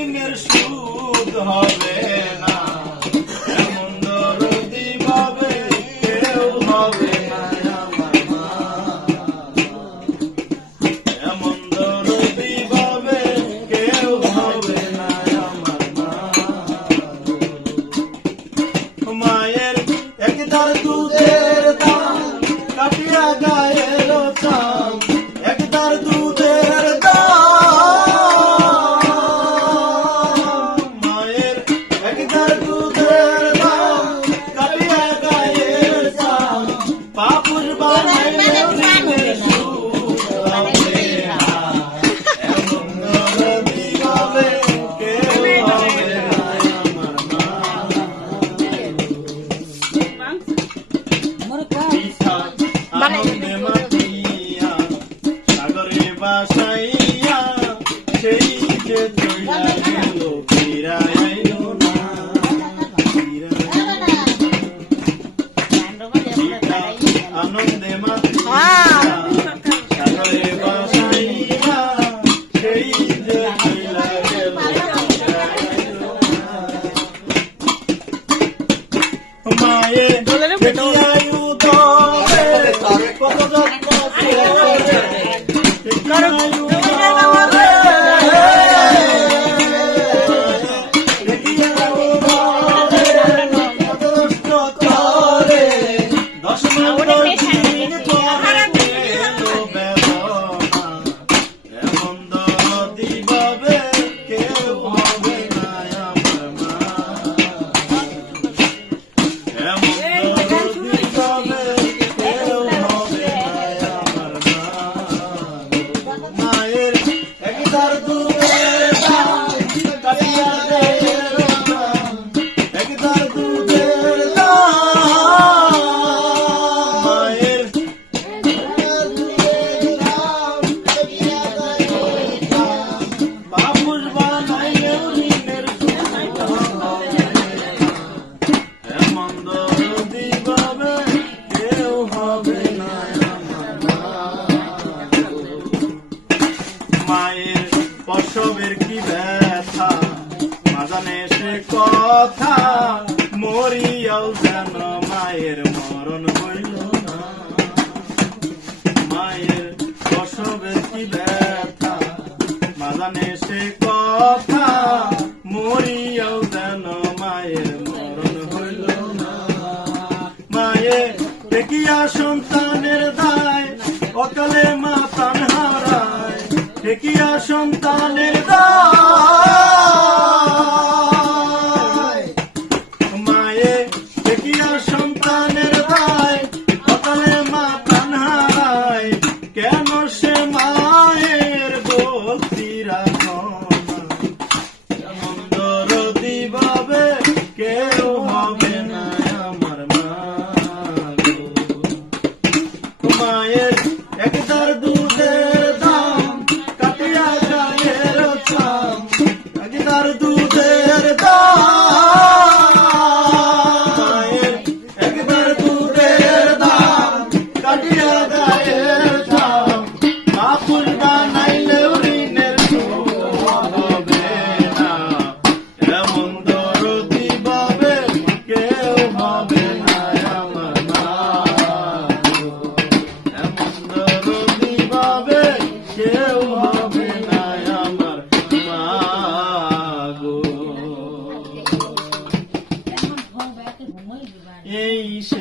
ঋণের সুদ হবে না, এমন দরদি ভাবে কেউ হবে না আমার মা, এমন দরদি ভাবে কেউ হবে না আমার মা। মায়ের একদার দুধের দাম কাটিয়া গায়ের চাম, একদার দুধের দাম, মায়ের একদার দুধের দাম কাটিয়া গায়ের চাম, পাপুর বানাইলে ঋণের সুদ হবে না, এমন দরদি ভাবে কেউ হবে না আমার মা। আনন্দে মাতিয়া সাগরে বাসাইয়া সেই যে চইলা গেল ফিরা আইলো না, আনন্দে মাতিয়া সাগরে বাসাইয়া সেই যে চইলা গেল ফিরা আইলো না। মায়ে দেখিয়ায়ু তবে কত যত্ন করে, দেখিয়ায়ু তবে, দেখিয়ায়ু তবে কত যত্ন করে, 10 মাস 10 দিন পরে এলো বেদনা, এমন দরদি ভাবে কেউ হবে না আমার মা, এমন দরদি ভাবে কেউ হবে না আমার মা। মায়ের একদার দুধের দাম কাটিয়া গায়ের চাম, একদার দুধের দাম, মায়ের একদার দুধের দাম কাটিয়া গায়ের চাম, বাবুর বানাইলেও ঋণের সুদ হবে না, এমন দরদি ভাবে কেউ হবে না আমার মা। মায়ের প্রসবের কি ব্যথা মা জানে সে কথা, মরিয়াও যেন মায়ের মরণ হইল না, মায়ের প্রসবের কি ব্যথা মা জানে সে কথা, মরিয়াও যেন মায়ের মরণ হইল না। মায়ে দেখিয়া সন্তানের দায় অকালে মা প্রাণ হারায়, দেখিয়া সন্তানের দায়, মায়ে দেখিয়া সন্তানের দায় অকালে মা প্রাণ হারায়, কেন সে মায়ের ভক্তি রাখো না, এমন দরদি ভাবে কেউ হবে না আমার মা গো। মায়ের একদার দুধের দাম কাটিয়া গায়ের চাম, একদার দুধের দাম, মায়ের একদার দুধের দাম কাটিয়া গায়ের চাম, বাপুর বানাইলেও ঋণের সুদ হবে না, এমন দরদি ভাবে কেউ হবে না আমার মা গো, এমন দরদি ভাবে কেউ হবে না আমার মা গো। এই সে